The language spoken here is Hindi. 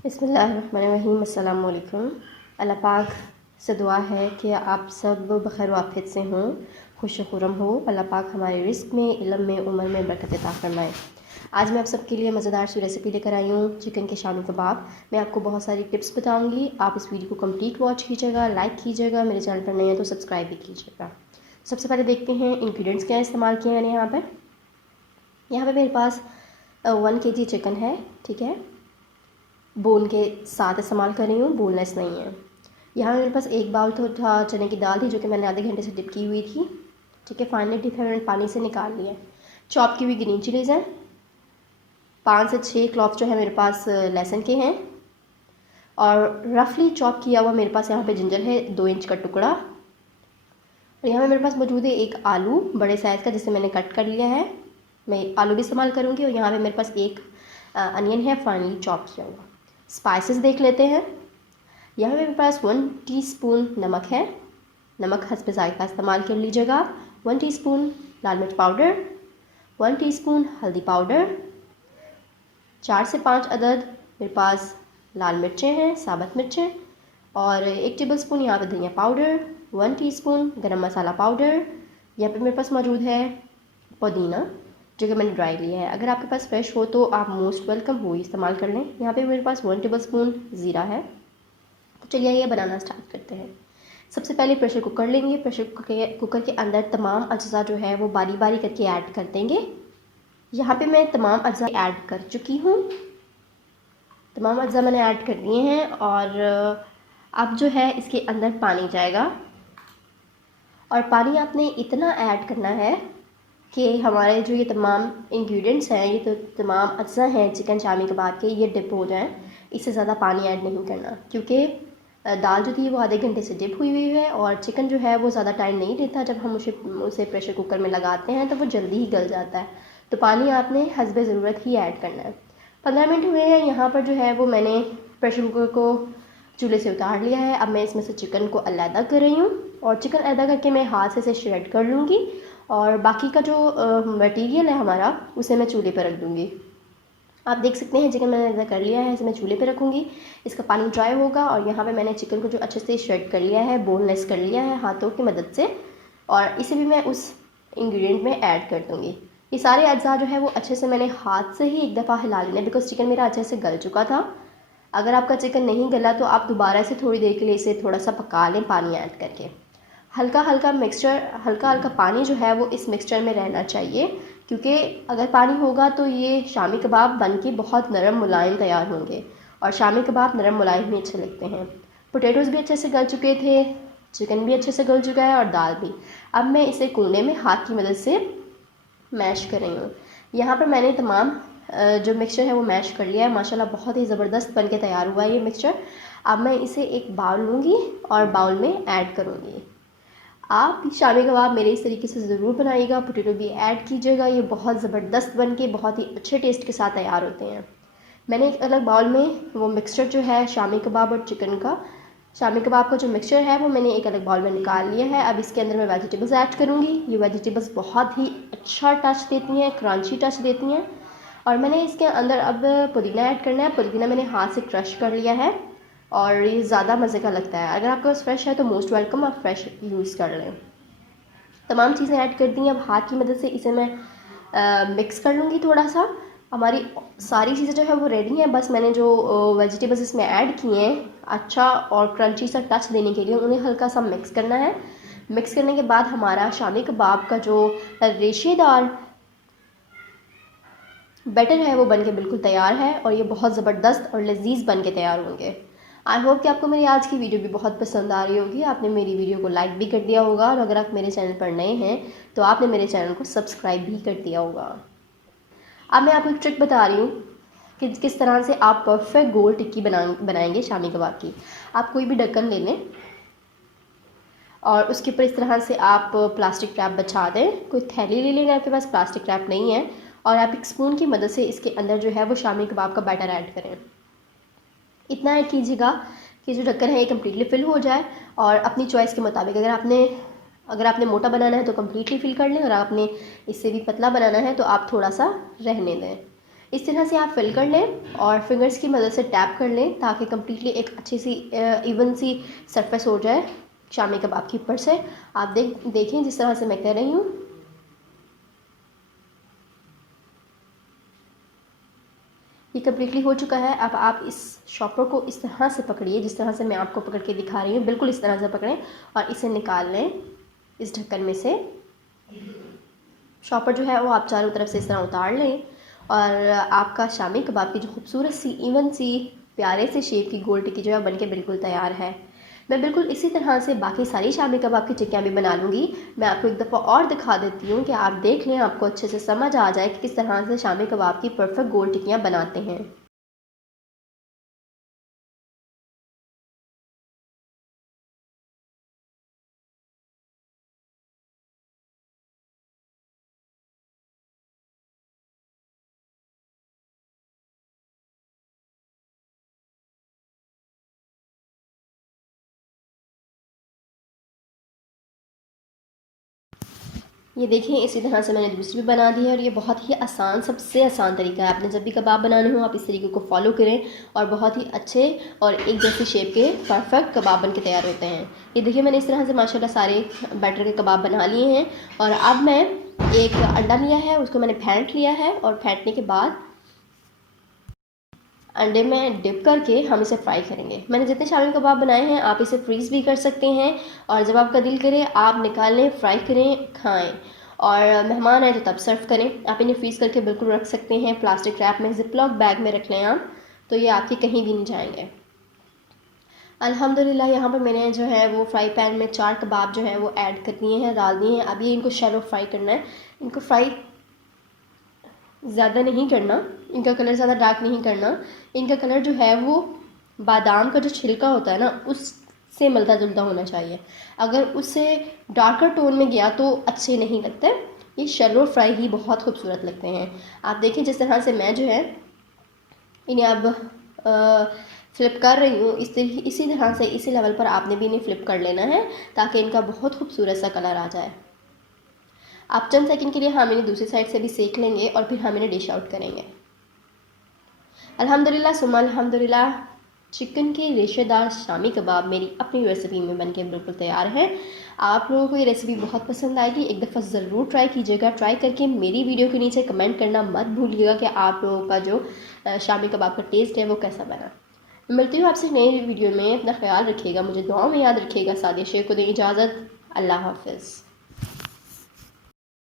बिस्मिल्लाहिर्रहमानिर्रहीम। अस्सलाम वालेकुम। अल्लाह पाक से दुआ है कि आप सब बखैर वाफियत से हों, खुश खुरम हो। अल्लाह पाक हमारे रिस्क में, इल्म में, उम्र में बरकत अता फरमाए। आज मैं आप सबके लिए मज़ेदार सी रेसिपी लेकर आई हूँ, चिकन के शामी कबाब। मैं आपको बहुत सारी टिप्स बताऊँगी। आप इस वीडियो को कंप्लीट वॉच कीजिएगा, लाइक कीजिएगा, मेरे चैनल पर नए हैं तो सब्सक्राइब भी कीजिएगा। सबसे पहले देखते हैं इंग्रेडिएंट्स क्या इस्तेमाल किए मैंने यहाँ पर मेरे पास 1 kg चिकन है, ठीक है। बोन के साथ इस्तेमाल कर रही हूँ, बोनलेस नहीं है। यहाँ मेरे पास एक बाउल तो था चने की दाल थी, जो कि मैंने आधे घंटे से डिप की हुई थी, ठीक है। फाइनली डिप है, मैंने पानी से निकाल लिया है। चॉप की हुई ग्रीन चिलीज़ हैं, 5 से 6 क्लॉव जो है मेरे पास लहसुन के हैं, और रफली चॉप किया हुआ मेरे पास यहाँ पे जिंजर है 2 इंच का टुकड़ा। और यहाँ मेरे पास मौजूद है एक आलू बड़े साइज़ का, जिसे मैंने कट कर लिया है। मैं आलू भी इस्तेमाल करूँगी। और यहाँ पे मेरे पास एक अनियन है फाइनली चॉप किया हुआ। स्पाइसेस देख लेते हैं। यहाँ मेरे पास 1 टीस्पून नमक है, नमक हस्ब ज़ायक़ा इस्तेमाल कर लीजिएगा। 1 टीस्पून लाल मिर्च पाउडर, 1 टीस्पून हल्दी पाउडर, 4 से 5 अदद मेरे पास लाल मिर्चें हैं, साबुत मिर्चें, और 1 टेबलस्पून यहाँ पे धनिया पाउडर, 1 टीस्पून गरम मसाला पाउडर। यहाँ पे मेरे पास मौजूद है पुदीना, जो कि मैंने ड्राई लिया है। अगर आपके पास फ्रेश हो तो आप मोस्ट वेलकम वो इस्तेमाल कर लें। यहाँ पे मेरे पास 1 टेबलस्पून ज़ीरा है। तो चलिए ये बनाना स्टार्ट करते हैं। सबसे पहले प्रेशर कुकर लेंगे। प्रेशर कुकर के अंदर तमाम अज्जा जो है वो बारी बारी करके ऐड कर देंगे। यहाँ पे मैं तमाम अज्जा ऐड कर चुकी हूँ, तमाम अज्जा मैंने ऐड कर दिए हैं। और अब जो है इसके अंदर पानी जाएगा, और पानी आपने इतना ऐड करना है कि हमारे जो ये तमाम इंग्रेडिएंट्स हैं, ये तो तमाम अज्जा हैं चिकन शामी कबाब के, ये डिप हो जाएं। इससे ज़्यादा पानी ऐड नहीं करना, क्योंकि दाल जो थी वो आधे घंटे से डिप हुई है, और चिकन जो है वो ज़्यादा टाइम नहीं लेता। जब हम उसे प्रेशर कुकर में लगाते हैं तो वो जल्दी ही गल जाता है। तो पानी आपने हस्बे ज़रूरत ही ऐड करना है। 15 मिनट हुए हैं। यहाँ पर जो है वो मैंने प्रेशर कुकर को चूल्हे से उतार लिया है। अब मैं इसमें से चिकन को अलहदा कर रही हूँ, और चिकन अलहदा करके मैं हाथ से इसे श्रेड कर लूँगी, और बाकी का जो मटेरियल है हमारा उसे मैं चूल्हे पर रख दूँगी। आप देख सकते हैं चिकन मैंने अलहदा कर लिया है, इसे मैं चूल्हे पे रखूँगी। इसका पानी ड्राई होगा, और यहाँ पे मैंने चिकन को जो अच्छे से श्रेड कर लिया है, बोनलेस कर लिया है हाथों की मदद से, और इसे भी मैं उस इंग्रेडिएंट में ऐड कर दूँगी। ये सारे अज्जा जो है वो अच्छे से मैंने हाथ से ही एक दफ़ा हिला लेना, बिकॉज चिकन मेरा अच्छे से गल चुका था। अगर आपका चिकन नहीं गला तो आप दोबारा से थोड़ी देर के लिए इसे थोड़ा सा पका लें पानी ऐड करके। हल्का हल्का पानी जो है वो इस मिक्सचर में रहना चाहिए, क्योंकि अगर पानी होगा तो ये शामी कबाब बन के बहुत नरम मुलायम तैयार होंगे, और शामी कबाब नरम मुलायम ही अच्छे लगते हैं। पोटैटोज़ भी अच्छे से गल चुके थे, चिकन भी अच्छे से गल चुका है, और दाल भी। अब मैं इसे कूने में हाथ की मदद से मैश कर रही हूँ। यहाँ पर मैंने तमाम जो मिक्सचर है वो मैश कर लिया है। माशाल्लाह बहुत ही ज़बरदस्त बन के तैयार हुआ है ये मिक्सचर। अब मैं इसे एक बाउल लूँगी और बाउल में ऐड करूँगी। आप शामी कबाब मेरे इस तरीके से ज़रूर बनाइएगा, पोटैटो भी ऐड कीजिएगा। ये बहुत ज़बरदस्त बन के बहुत ही अच्छे टेस्ट के साथ तैयार होते हैं। मैंने एक अलग बाउल में वो मिक्सचर जो है शामी कबाब और चिकन का, शामी कबाब का जो मिक्सचर है वो मैंने एक अलग बाउल में निकाल लिया है। अब इसके अंदर मैं वेजिटेबल्स ऐड करूँगी। ये वेजिटेबल्स बहुत ही अच्छा टच देती हैं, क्रंची टच देती हैं। और मैंने इसके अंदर अब पुदीना ऐड करना है। पुदीना मैंने हाथ से क्रश कर लिया है, और ये ज़्यादा मज़े का लगता है। अगर आपके पास फ्रेश है तो मोस्ट वेलकम, आप फ्रेश यूज़ कर लें। तमाम चीज़ें ऐड कर दी हैं। अब हाथ की मदद से इसे मैं मिक्स कर लूँगी थोड़ा सा। हमारी सारी चीज़ें जो है वो रेडी हैं, बस मैंने जो वेजिटेबल्स इसमें ऐड किए हैं अच्छा और क्रंची सा टच देने के लिए उन्हें हल्का सा मिक्स करना है। मिक्स करने के बाद हमारा शामी कबाब का जो रेशेदार बैटर है वो बनके बिल्कुल तैयार है, और ये बहुत ज़बरदस्त और लजीज बन के तैयार होंगे। आई होप कि आपको मेरी आज की वीडियो भी बहुत पसंद आ रही होगी। आपने मेरी वीडियो को लाइक भी कर दिया होगा, और अगर आप मेरे चैनल पर नए हैं तो आपने मेरे चैनल को सब्सक्राइब भी कर दिया होगा। अब मैं आपको एक ट्रिक बता रही हूँ कि किस तरह से आप परफेक्ट गोल टिक्की बनाएंगे शामी कबाब की। आप कोई भी ढक्कन ले लें, और उसके ऊपर इस तरह से आप प्लास्टिक रैप बिछा दें। कोई थैली ले लें, आपके पास प्लास्टिक रैप नहीं है, और आप एक स्पून की मदद से इसके अंदर जो है वो शामी कबाब का बैटर ऐड करें। इतना ऐड कीजिएगा कि जो ढक्कन है ये कम्प्लीटली फिल हो जाए। और अपनी चॉइस के मुताबिक अगर आपने मोटा बनाना है तो कम्प्लीटली फिल कर लें, और आपने इससे भी पतला बनाना है तो आप थोड़ा सा रहने दें। इस तरह से आप फिल कर लें और फिंगर्स की मदद से टैप कर लें ताकि कम्प्लीटली एक अच्छी सी इवन सी सरफेस हो जाए शामी कबाब के ऊपर से। आप देखें जिस तरह से मैं कर रही हूँ। ये कम्प्लीटली हो चुका है। अब आप इस शॉपर को इस तरह से पकड़िए जिस तरह से मैं आपको पकड़ के दिखा रही हूँ, बिल्कुल इस तरह से पकड़ें और इसे निकाल लें इस ढक्कन में से। शॉपर जो है वो आप चारों तरफ से इस तरह उतार लें और आपका शामी कबाब की जो खूबसूरत सी इवन सी प्यारे से शेप की गोल टिक्की जो है बनके बिल्कुल तैयार है। मैं बिल्कुल इसी तरह से बाकी सारी शामी कबाब की टिक्कियाँ भी बना लूँगी। मैं आपको एक दफ़ा और दिखा देती हूँ कि आप देख लें, आपको अच्छे से समझ आ जाए कि किस तरह से शामी कबाब की परफेक्ट गोल टिक्कियाँ बनाते हैं। ये देखिए इसी तरह से मैंने दूसरी भी बना दी है और ये बहुत ही आसान, सबसे आसान तरीका है। आपने जब भी कबाब बनाने हो आप इस तरीके को फॉलो करें और बहुत ही अच्छे और एक जैसी शेप के परफेक्ट कबाब बन के तैयार होते हैं। ये देखिए मैंने इस तरह से माशाल्लाह सारे बैटर के कबाब बना लिए हैं और अब मैं एक अंडा लिया है, उसको मैंने फेंट लिया है और फेंटने के बाद अंडे में डिप करके हम इसे फ्राई करेंगे। मैंने जितने शामी कबाब बनाए हैं आप इसे फ्रीज़ भी कर सकते हैं और जब आपका दिल करे आप निकाल लें, फ्राई करें, खाएं और मेहमान आए तो तब सर्व करें। आप इन्हें फ्रीज़ करके बिल्कुल रख सकते हैं, प्लास्टिक रैप में, ज़िपलॉक बैग में रख लें आप, तो ये आपके कहीं भी नहीं जाएंगे। अल्हम्दुलिल्लाह यहाँ पर मैंने जो है वो फ्राई पैन में 4 कबाब जो है वो ऐड कर दिए हैं, डाल दिए हैं। अब ये इनको शैलो फ्राई करना है। इनको फ्राई ज़्यादा नहीं करना, इनका कलर ज़्यादा डार्क नहीं करना। इनका कलर जो है वो बादाम का जो छिलका होता है ना उससे मिलता जुलता होना चाहिए। अगर उससे डार्कर टोन में गया तो अच्छे नहीं लगते। ये शैलो फ्राई ही बहुत खूबसूरत लगते हैं। आप देखें जिस तरह से मैं जो है इन्हें अब फ्लिप कर रही हूँ, इसी तरह से इसी लेवल पर आपने भी इन्हें फ्लिप कर लेना है ताकि इनका बहुत खूबसूरत सा कलर आ जाए। आप चंद सेकंड के लिए हम इन्हें दूसरी साइड से भी सेक लेंगे और फिर हम इन्हें डिश आउट करेंगे। अल्हम्दुलिल्लाह सुम्मा अल्हम्दुलिल्लाह, चिकन के रेशेदार शामी कबाब मेरी अपनी रेसिपी में बनके बिल्कुल तैयार है। आप लोगों को ये रेसिपी बहुत पसंद आएगी, एक दफ़ा ज़रूर ट्राई कीजिएगा। ट्राई करके मेरी वीडियो के नीचे कमेंट करना मत भूलिएगा कि आप लोगों का जो शामी कबाब का टेस्ट है वो कैसा बना। मिलती हूँ आपसे नई वीडियो में। अपना ख्याल रखिएगा, मुझे दुआ में याद रखिएगा। सादिया शेख को दें इजाज़त। अल्लाह हाफ़िज़।